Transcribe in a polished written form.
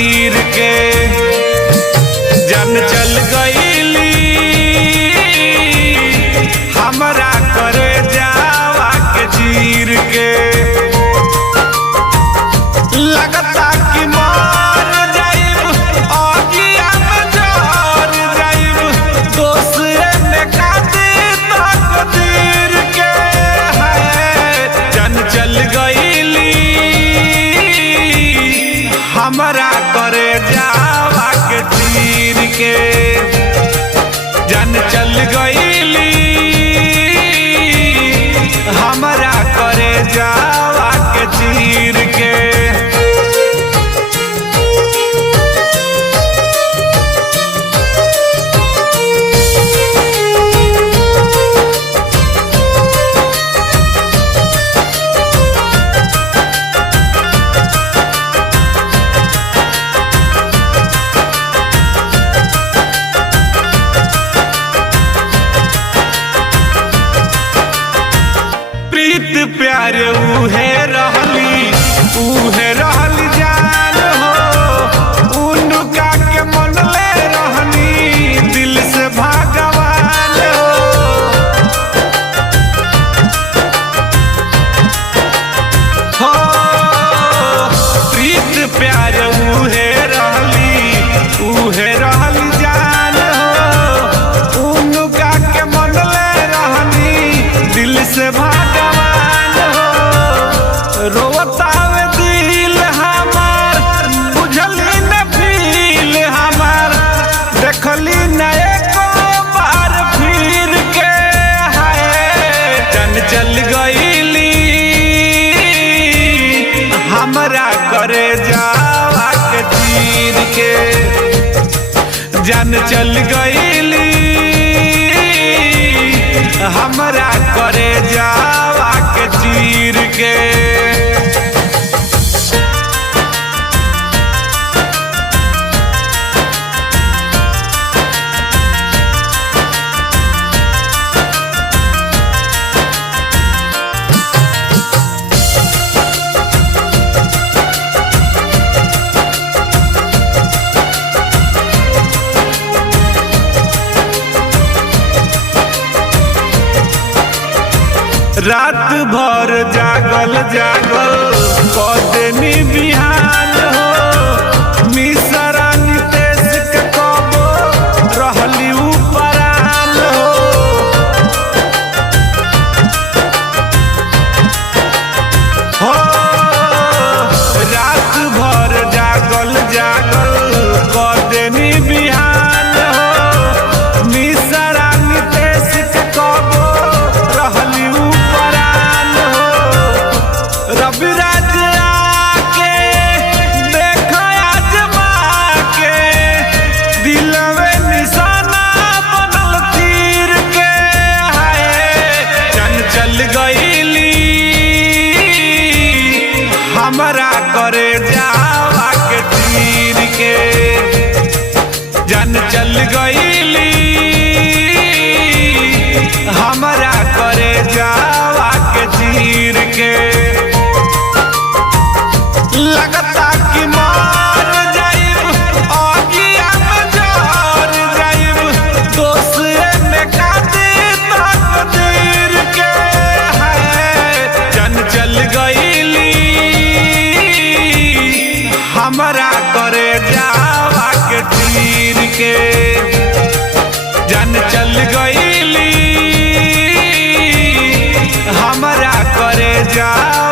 तीर के जान चल गईली हमरा करे जावा के चीर के। लगता कि मर जाइब आगिया में जर जाइब दोस्त ने काटी तकदीर के है। जान चल गईली हमरा करे जावा के चीर के जान चल गईली हमरा करे जावा के चीर के। प्रीत प्यार उहे रहली जान हो उनका के मन ले रहनी दिल से भगवान हो। प्रीत प्यार उहे रहली जान हो उनका के मन ले रहनी दिल से भगवान हो। रोतावे दिल हमार बुझली न फील हमार देखली न एको बार फिर के है। जान चल गईली हमरा करे जावा के चीर के जान चल गईली हमरा करे जावा के चीर के। रात भर जागल कदेनी बिहान हो मिसरा नितेश के कबो रहली उपरान हो। रात भर जागल कदेनी बिहान हो मिसरा नितेश के कबो रहली रविराज आके देखा आजमा के दिलवे निशाना बनल तीर के है। जान चल गईली हमरा करे जावा के चीर के जान चल गईली हमरा करे जावा के चीर के। लगता कि मर जाइब आगिया में जर जाइब दोस्त ने काटी तकदीर के है। जान चल गईली हमरा करे जावा के चीर के जान चल गईली हमरा करे जावा